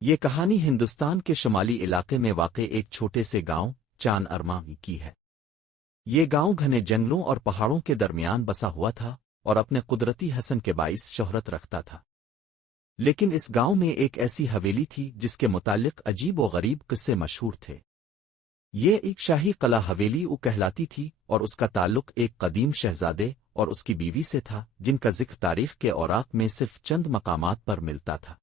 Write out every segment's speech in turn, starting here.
یہ کہانی ہندوستان کے شمالی علاقے میں واقع ایک چھوٹے سے گاؤں چان ارما کی ہے۔ یہ گاؤں گھنے جنگلوں اور پہاڑوں کے درمیان بسا ہوا تھا اور اپنے قدرتی حسن کے باعث شہرت رکھتا تھا۔ لیکن اس گاؤں میں ایک ایسی حویلی تھی جس کے متعلق عجیب و غریب قصے مشہور تھے۔ یہ ایک شاہی قلعہ حویلی کہلاتی تھی اور اس کا تعلق ایک قدیم شہزادے اور اس کی بیوی سے تھا جن کا ذکر تاریخ کے اوراق میں صرف چند مقامات پر ملتا تھا۔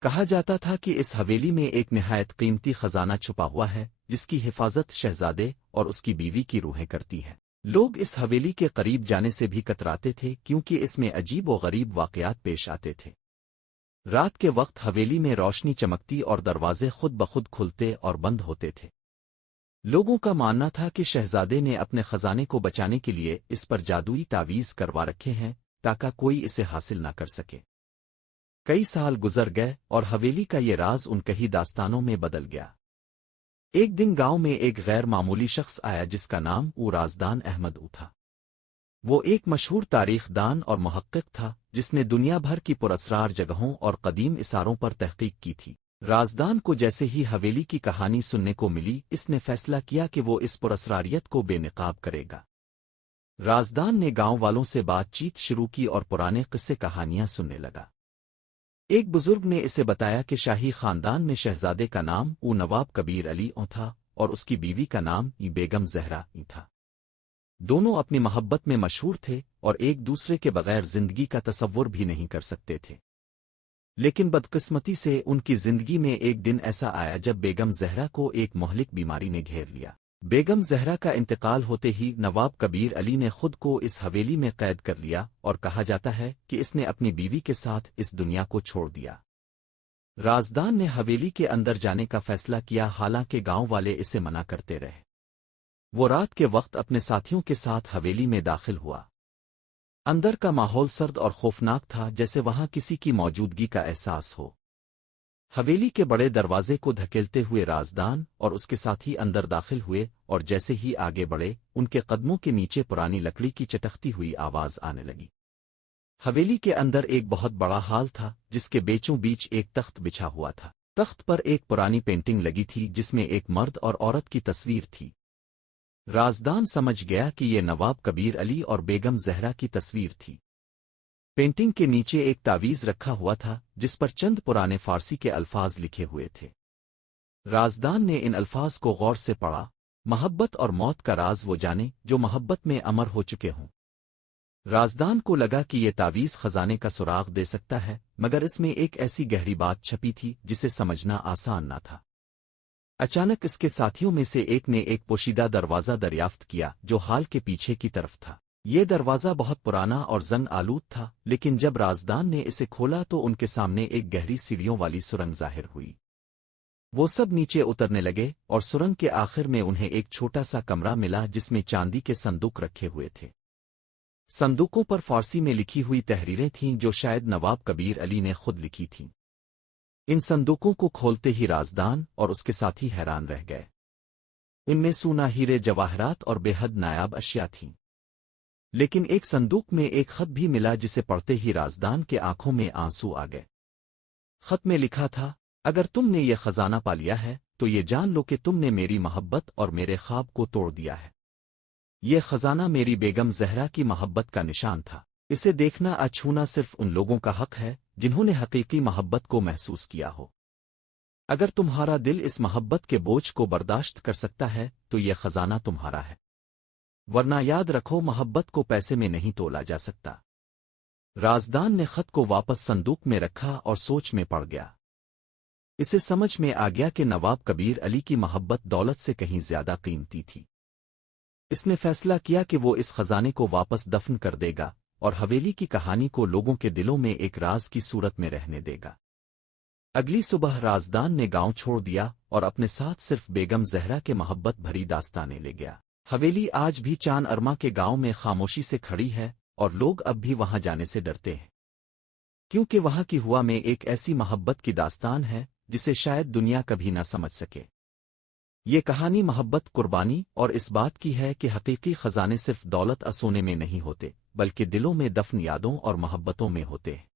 کہا جاتا تھا کہ اس حویلی میں ایک نہایت قیمتی خزانہ چھپا ہوا ہے جس کی حفاظت شہزادے اور اس کی بیوی کی روحیں کرتی ہیں۔ لوگ اس حویلی کے قریب جانے سے بھی کتراتے تھے کیونکہ اس میں عجیب و غریب واقعات پیش آتے تھے۔ رات کے وقت حویلی میں روشنی چمکتی اور دروازے خود بخود کھلتے اور بند ہوتے تھے۔ لوگوں کا ماننا تھا کہ شہزادے نے اپنے خزانے کو بچانے کے لیے اس پر جادوئی تعویذ کروا رکھے ہیں تاکہ کوئی اسے حاصل نہ کر سکے۔ کئی سال گزر گئے اور حویلی کا یہ راز ان کئی داستانوں میں بدل گیا۔ ایک دن گاؤں میں ایک غیر معمولی شخص آیا جس کا نام رازدان احمد تھا۔ وہ ایک مشہور تاریخ دان اور محقق تھا جس نے دنیا بھر کی پراسرار جگہوں اور قدیم اثاروں پر تحقیق کی تھی۔ رازدان کو جیسے ہی حویلی کی کہانی سننے کو ملی اس نے فیصلہ کیا کہ وہ اس پراسراریت کو بے نقاب کرے گا۔ رازدان نے گاؤں والوں سے بات چیت شروع کی اور پرانے قصے کہانیاں سننے لگا۔ ایک بزرگ نے اسے بتایا کہ شاہی خاندان میں شہزادے کا نام نواب کبیر علی تھا اور اس کی بیوی کا نام بیگم زہرا تھا۔ دونوں اپنی محبت میں مشہور تھے اور ایک دوسرے کے بغیر زندگی کا تصور بھی نہیں کر سکتے تھے۔ لیکن بدقسمتی سے ان کی زندگی میں ایک دن ایسا آیا جب بیگم زہرا کو ایک مہلک بیماری نے گھیر لیا۔ بیگم زہرا کا انتقال ہوتے ہی نواب کبیر علی نے خود کو اس حویلی میں قید کر لیا اور کہا جاتا ہے کہ اس نے اپنی بیوی کے ساتھ اس دنیا کو چھوڑ دیا۔ رازدان نے حویلی کے اندر جانے کا فیصلہ کیا حالانکہ گاؤں والے اسے منع کرتے رہے۔ وہ رات کے وقت اپنے ساتھیوں کے ساتھ حویلی میں داخل ہوا۔ اندر کا ماحول سرد اور خوفناک تھا جیسے وہاں کسی کی موجودگی کا احساس ہو۔ حویلی کے بڑے دروازے کو دھکیلتے ہوئے رازدان اور اس کے ساتھی اندر داخل ہوئے اور جیسے ہی آگے بڑھے ان کے قدموں کے نیچے پرانی لکڑی کی چٹکتی ہوئی آواز آنے لگی۔ حویلی کے اندر ایک بہت بڑا ہال تھا جس کے بیچوں بیچ ایک تخت بچھا ہوا تھا۔ تخت پر ایک پرانی پینٹنگ لگی تھی جس میں ایک مرد اور عورت کی تصویر تھی۔ رازدان سمجھ گیا کہ یہ نواب کبیر علی اور بیگم زہرا کی تصویر تھی۔ پینٹنگ کے نیچے ایک تعویذ رکھا ہوا تھا جس پر چند پرانے فارسی کے الفاظ لکھے ہوئے تھے۔ رازدان نے ان الفاظ کو غور سے پڑھا، محبت اور موت کا راز وہ جانے جو محبت میں امر ہو چکے ہوں۔ رازدان کو لگا کہ یہ تعویذ خزانے کا سراغ دے سکتا ہے مگر اس میں ایک ایسی گہری بات چھپی تھی جسے سمجھنا آسان نہ تھا۔ اچانک اس کے ساتھیوں میں سے ایک نے ایک پوشیدہ دروازہ دریافت کیا جو ہال کے پیچھے کی طرف تھا۔ یہ دروازہ بہت پرانا اور زنگ آلود تھا لیکن جب رازدان نے اسے کھولا تو ان کے سامنے ایک گہری سیڑھیوں والی سرنگ ظاہر ہوئی۔ وہ سب نیچے اترنے لگے اور سرنگ کے آخر میں انہیں ایک چھوٹا سا کمرہ ملا جس میں چاندی کے صندوق رکھے ہوئے تھے۔ صندوقوں پر فارسی میں لکھی ہوئی تحریریں تھیں جو شاید نواب کبیر علی نے خود لکھی تھیں۔ ان صندوقوں کو کھولتے ہی رازدان اور اس کے ساتھی حیران رہ گئے۔ ان میں سونا، ہیرے، جواہرات اور بے حد نایاب اشیاء تھیں۔ لیکن ایک صندوق میں ایک خط بھی ملا جسے پڑھتے ہی رازدان کے آنکھوں میں آنسو آ گئے۔ خط میں لکھا تھا، اگر تم نے یہ خزانہ پا لیا ہے تو یہ جان لو کہ تم نے میری محبت اور میرے خواب کو توڑ دیا ہے۔ یہ خزانہ میری بیگم زہرا کی محبت کا نشان تھا۔ اسے دیکھنا اچھونا صرف ان لوگوں کا حق ہے جنہوں نے حقیقی محبت کو محسوس کیا ہو۔ اگر تمہارا دل اس محبت کے بوجھ کو برداشت کر سکتا ہے تو یہ خزانہ تمہارا ہے، ورنہ یاد رکھو محبت کو پیسے میں نہیں تولا جا سکتا۔ رازدان نے خط کو واپس صندوق میں رکھا اور سوچ میں پڑ گیا۔ اسے سمجھ میں آ گیا کہ نواب کبیر علی کی محبت دولت سے کہیں زیادہ قیمتی تھی۔ اس نے فیصلہ کیا کہ وہ اس خزانے کو واپس دفن کر دے گا اور حویلی کی کہانی کو لوگوں کے دلوں میں ایک راز کی صورت میں رہنے دے گا۔ اگلی صبح رازدان نے گاؤں چھوڑ دیا اور اپنے ساتھ صرف بیگم زہرا کے محبت بھری داستانیں لے گیا۔ حویلی آج بھی چان ارما کے گاؤں میں خاموشی سے کھڑی ہے اور لوگ اب بھی وہاں جانے سے ڈرتے ہیں کیونکہ وہاں کی ہوا میں ایک ایسی محبت کی داستان ہے جسے شاید دنیا کبھی نہ سمجھ سکے۔ یہ کہانی محبت، قربانی اور اس بات کی ہے کہ حقیقی خزانے صرف دولت سونے میں نہیں ہوتے بلکہ دلوں میں دفن یادوں اور محبتوں میں ہوتے ہیں۔